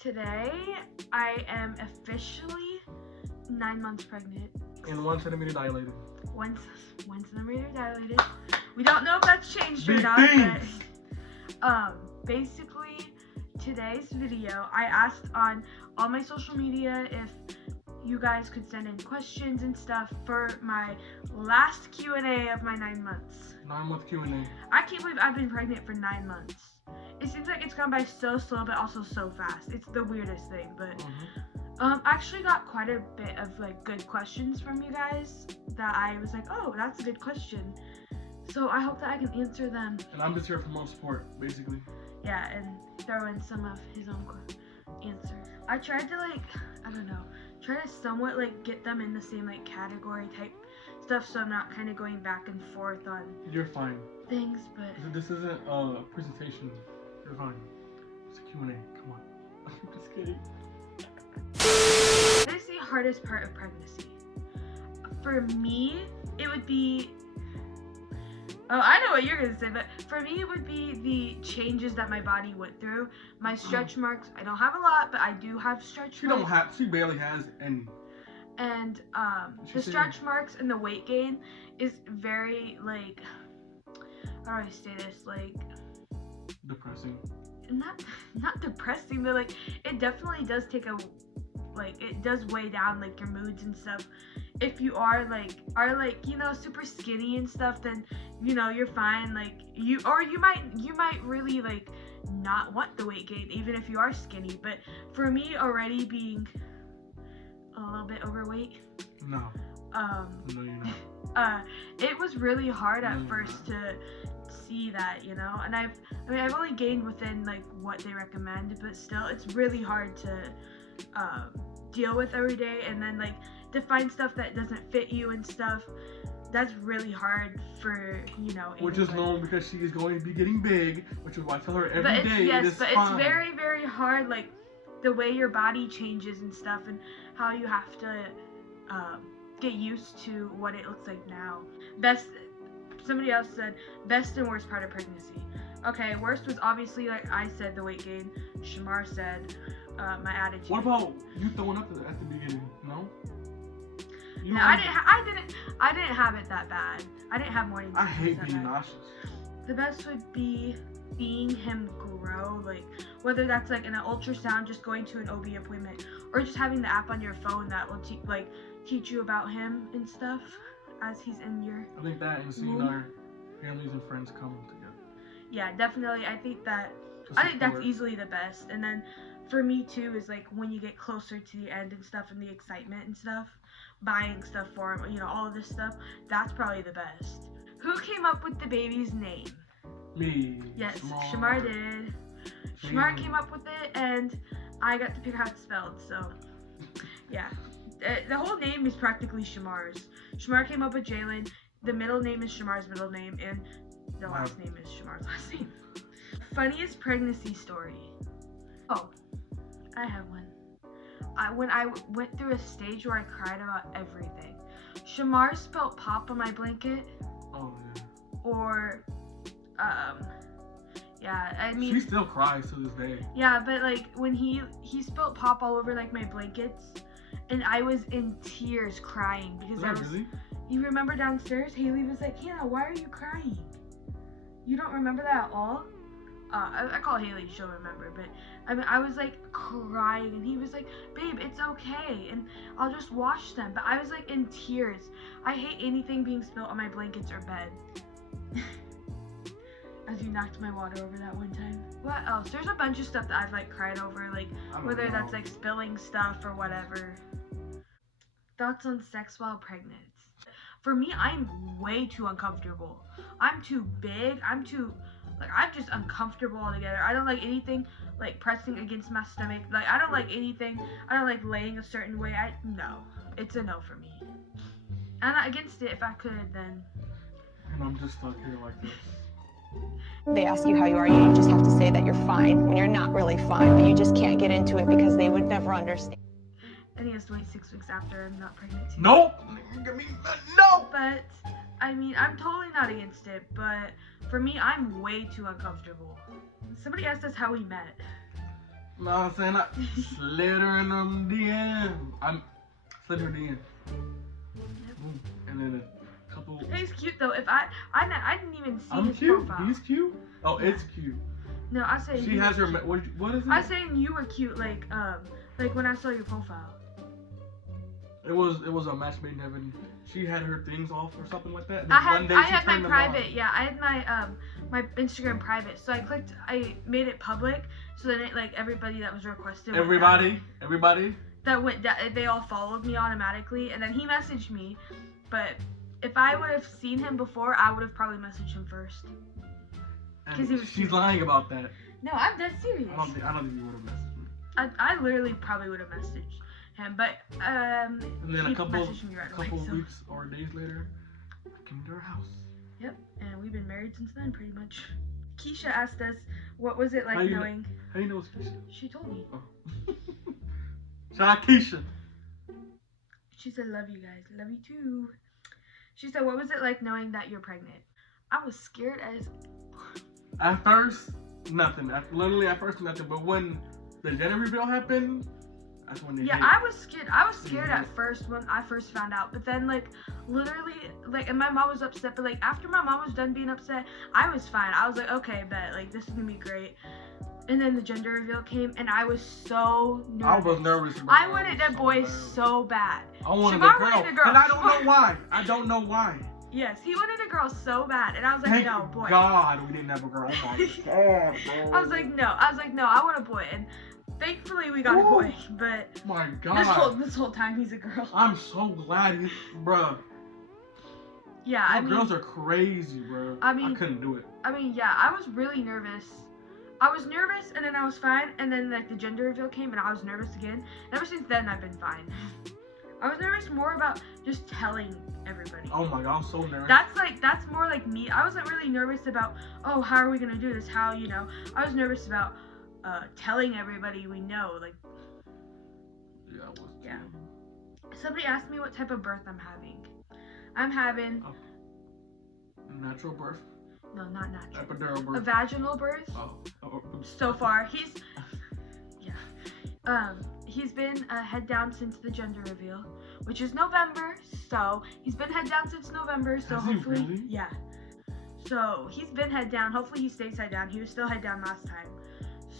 Today, I am officially 9 months pregnant. And 1 centimeter dilated. One centimeter dilated. We don't know if that's changed Big or not, things. but basically, today's video, I asked on all my social media if you guys could send in questions and stuff for my last Q&A of my 9 months. 9-month Q&A. I can't believe I've been pregnant for 9 months. It seems like it's gone by so slow, but also so fast. It's the weirdest thing, but I actually got quite a bit of like good questions from you guys that I was like, oh, that's a good question. So I hope that I can answer them. And I'm just here for more support, basically. Yeah, and throw in some of his own answers. I tried to try to somewhat like get them in the same like category type stuff, so I'm not kind of going back and forth on. You're fine. Things, but This isn't a presentation. You're fine. It's a Q&A. Come on. I'm just kidding. What is the hardest part of pregnancy? For me, it would be. Oh, I know what you're gonna say, but for me, it would be the changes that my body went through. My stretch marks. I don't have a lot, but I do have stretch marks. She barely has any. And the stretch marks and the weight gain is very like. How do I say this? Like. Depressing. Not depressing, but like it definitely does take it does weigh down like your moods and stuff. If you are like super skinny and stuff, then you're fine. Like you might really like not want the weight gain even if you are skinny. But for me, already being a little bit overweight, no, you're not. It was really hard at first to see that, and I've only gained within like what they recommend, but still it's really hard to deal with every day, and then like to find stuff that doesn't fit you and stuff. That's really hard for which is known because she is going to be getting big, which is why I tell her every day. Yes, but it's very, very hard, like the way your body changes and stuff, and how you have to get used to what it looks like now. Somebody else said best and worst part of pregnancy. Okay, worst was obviously, like I said, the weight gain. Shamar said my attitude. What about you throwing up at the beginning? No. No, I didn't have it that bad. I didn't have morning sickness. I hate being nauseous. The best would be seeing him grow, like whether that's like in an ultrasound, just going to an OB appointment, or just having the app on your phone that will teach you about him and stuff as he's in your. I think that and seeing our families and friends come together. Yeah, definitely. I think that's easily the best. And then for me too is like when you get closer to the end and stuff, and the excitement and stuff, buying stuff for him, all of this stuff. That's probably the best. Who came up with the baby's name? Me. Yes, Shamar did. Shamar came up with it, and I got to pick how it's spelled. So, yeah. The whole name is practically Shamar's. Shamar came up with Jalen. The middle name is Shamar's middle name, and the last name is Shamar's last name. Funniest pregnancy story. Oh, I have one. When I went through a stage where I cried about everything. Shamar spilled pop on my blanket. Oh yeah. Or, yeah, I mean. She still cries to this day. Yeah, but like when he spilled pop all over like my blankets, and I was in tears crying because I was. Really? You remember downstairs? Haley was like, Hannah, why are you crying? You don't remember that at all? I call Haley, she'll remember, but I mean, I was like crying, and he was like, babe, it's okay, and I'll just wash them. But I was like in tears. I hate anything being spilled on my blankets or bed. As you knocked my water over that one time. What else? There's a bunch of stuff that I've like cried over, like whether that's like spilling stuff or whatever. Thoughts on sex while pregnant? For me, I'm way too uncomfortable. I'm too big. I'm just uncomfortable altogether. I don't like anything like pressing against my stomach. Like I don't like anything. I don't like laying a certain way. No, it's a no for me. I'm not against it. If I could, then. And I'm just stuck here like this. They ask you how you are, you just have to say that you're fine when you're not really fine, but you just can't get into it because they would never understand. And he has to wait 6 weeks after I'm not pregnant too. Nope. No. But I mean, I'm totally not against it, but for me, I'm way too uncomfortable. Somebody asked us how we met. No, I'm saying I slid her in them DM. I'm slid her DM. Boom. And then a couple. He's cute though. If I didn't even see I'm his cute. profile. He's cute. Oh, Yeah. it's cute. No, I say She has her. What is it? I saying you were cute, like when I saw your profile. It was a match made in heaven. She had her things off or something like that. I had my private. Yeah, I had my Instagram private. So I made it public. So then like everybody that was requested. Everybody. They all followed me automatically, and then he messaged me. But if I would have seen him before, I would have probably messaged him first. She's lying about that. No, I'm dead serious. I don't think you would have messaged me. I literally probably would have messaged him, but and then a couple away, weeks or days later, I came to her house. Yep, and we've been married since then, pretty much. Keisha asked us, what was it like knowing? How you know it's Keisha? She told me. Oh. Shout out Keisha. She said, love you guys. Love you too. She said, what was it like knowing that you're pregnant? I was scared as... At first, nothing. Literally at first, nothing. But when the gender reveal happened, that's when they hit. I was scared. I was scared at first when I first found out. But then, like, literally, like, and my mom was upset. But, like, after my mom was done being upset, I was fine. I was like, okay, bet. Like, this is going to be great. And then the gender reveal came, and I was so nervous. I was nervous. I wanted that boy so bad. I wanted a girl. And I don't know why. I don't know why. Yes, he wanted a girl so bad, and I was like, Thank no, boy. God, we didn't have a girl. Oh my God, bro. I was like, no, I want a boy, and thankfully we got a boy. But my God, this whole time he's a girl. I'm so glad, bruh. Yeah, I mean, girls are crazy, bro. I couldn't do it. I mean, yeah, I was really nervous. I was nervous, and then I was fine, and then like the gender reveal came, and I was nervous again. And ever since then, I've been fine. I was nervous more about just telling everybody. Oh my God, I'm so nervous. That's more like me. I wasn't really nervous about, oh, how are we gonna do this? How, you know? I was nervous about telling everybody we know. Like, yeah, I was. Yeah. Somebody asked me what type of birth I'm having. I'm having natural birth. No, not natural. Epidural birth. A vaginal birth. Oh. So far, he's been head down since the gender reveal, which is November. So he's been head down since November. So hopefully, really? Yeah. So he's been head down. Hopefully he stays head down. He was still head down last time.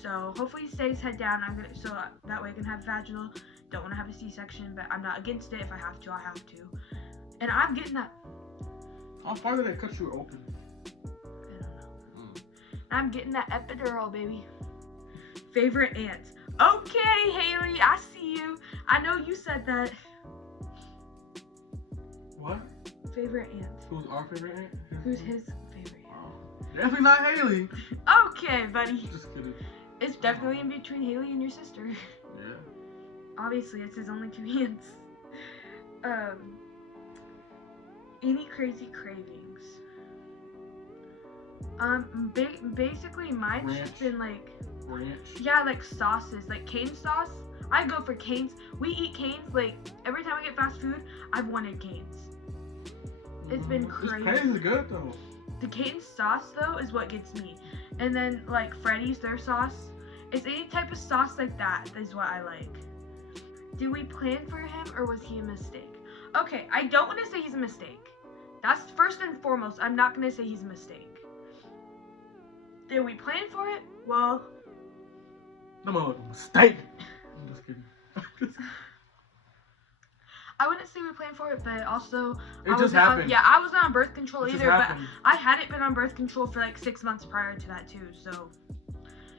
So hopefully he stays head down. So that way I can have vaginal. Don't want to have a C-section, but I'm not against it. If I have to, I have to. And I'm getting that. How far did they cut you open? I don't know. I'm getting that epidural, baby. Favorite aunt. Okay, Haley, I see you. I know you said that. What? Favorite aunt. Who's our favorite aunt? Who's his favorite aunt? Oh. Definitely not Haley. Okay, buddy. Just kidding. It's definitely in between Haley and your sister. Yeah. Obviously, it's his only two aunts. Any crazy cravings? Basically mine's just been like ranch. Yeah, like sauces, like cane sauce. I go for canes. We eat canes like every time I get fast food. I've wanted canes. It's been crazy. This canes is good though. The cane sauce though is what gets me, and then like Freddy's, their sauce. It's any type of sauce like that is what I like. Did we plan for him or was he a mistake? Okay, I don't want to say he's a mistake. That's first and foremost. I'm not gonna say he's a mistake. Did we plan for it? Well, no more mistake. I'm just kidding. I wouldn't say we planned for it, but also it just happened. I wasn't on birth control either, but happened. I hadn't been on birth control for like 6 months prior to that too. So,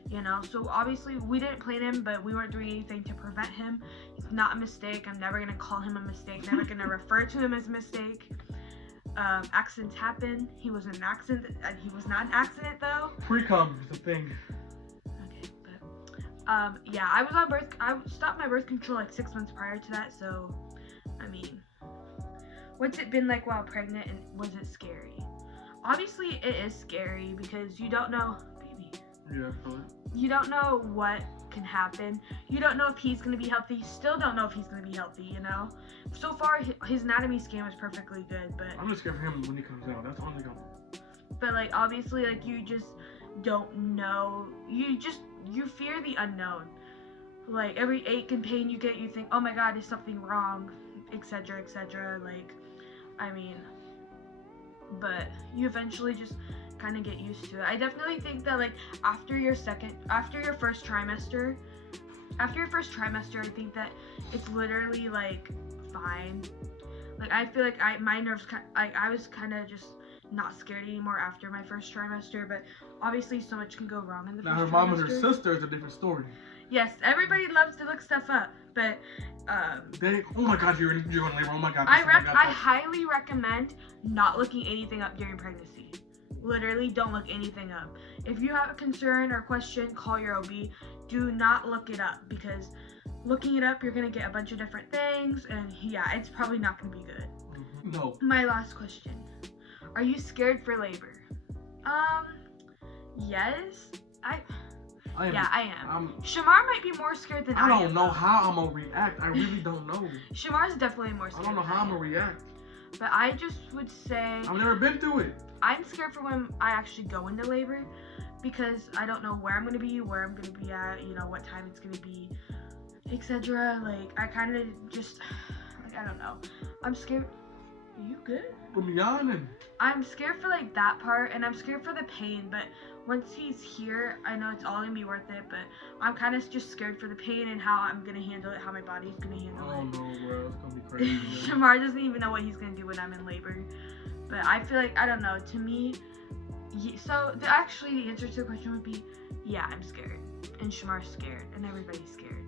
you know, so obviously we didn't plan him, but we weren't doing anything to prevent him. He's not a mistake. I'm never gonna call him a mistake. Never gonna refer to him as a mistake. Accidents happen. He was an accident. He was not an accident though. Pre-cum is a thing. Okay, but yeah, I was on birth. I stopped my birth control like 6 months prior to that. So, I mean, what's it been like while pregnant, and was it scary? Obviously, it is scary because you don't know, baby. Yeah. You don't know what can happen. You don't know if he's gonna be healthy. You still don't know if he's gonna be healthy. You know. So far, his anatomy scan was perfectly good, but I'm just scared for him when he comes out. That's the only thing. But like obviously, like you just don't know. You fear the unknown. like every ache and pain you get, you think, oh my god, is something wrong, etc., etc. Like, I mean, but you eventually just kind of get used to it. I definitely think that like after your first trimester, I think that it's literally like fine. Like I feel like my nerves, I was kind of just not scared anymore after my first trimester, but obviously so much can go wrong in the first trimester. Now her mom and her sister is a different story. Yes, everybody loves to look stuff up, but oh my god, you're in labor. Oh my god. I highly recommend not looking anything up during pregnancy. Literally, don't look anything up. If you have a concern or question, call your OB. Do not look it up, because looking it up, you're gonna get a bunch of different things, and yeah, it's probably not gonna be good. No. My last question: are you scared for labor? Yes. I am. Shamar might be more scared than I am. I don't know how I'm gonna react. I really don't know. Shamar's definitely more scared. I don't know how I'm gonna react. But I just would say I've never been through it. I'm scared for when I actually go into labor, because I don't know where I'm gonna be at, you know, what time it's gonna be, etc. Like I kind of just like, I don't know. I'm scared. Are you good? I'm yawning. I'm scared for like that part, and I'm scared for the pain, but once he's here, I know it's all gonna be worth it, but I'm kind of just scared for the pain and how I'm gonna handle it, how my body's gonna handle it. Oh no, bro, it's gonna be crazy. Shamar doesn't even know what he's gonna do when I'm in labor, but I feel like, I don't know, to me, so the answer to the question would be, yeah, I'm scared, and Shamar's scared, and everybody's scared,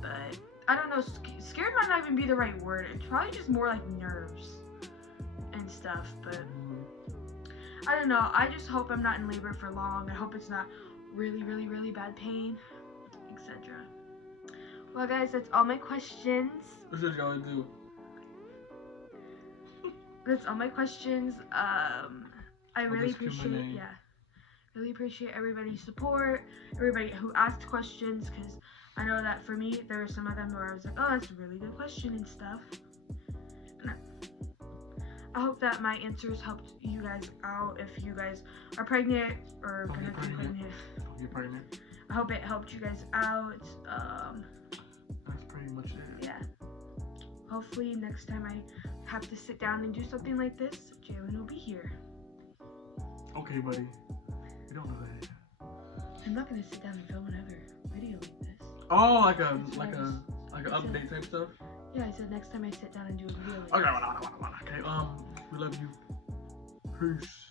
but I don't know, scared might not even be the right word. It's probably just more like nerves and stuff, but I don't know. I just hope I'm not in labor for long. I hope it's not really, really, really bad pain, etc. Well, guys, that's all my questions. What should y'all do? That's all my questions. I really appreciate, really appreciate everybody's support, everybody who asked questions, because I know that for me, there were some of them where I was like, oh, that's a really good question and stuff. I hope that my answers helped you guys out if you guys are pregnant or gonna be pregnant. Don't get pregnant. I hope it helped you guys out. That's pretty much it. Yeah. Hopefully next time I have to sit down and do something like this, Jalen will be here. Okay, buddy. You don't know that yet. I'm not gonna sit down and film another video like this. Oh, like an update type stuff. Yeah, I said next time I sit down and do a video like this. Okay, we love you. Peace.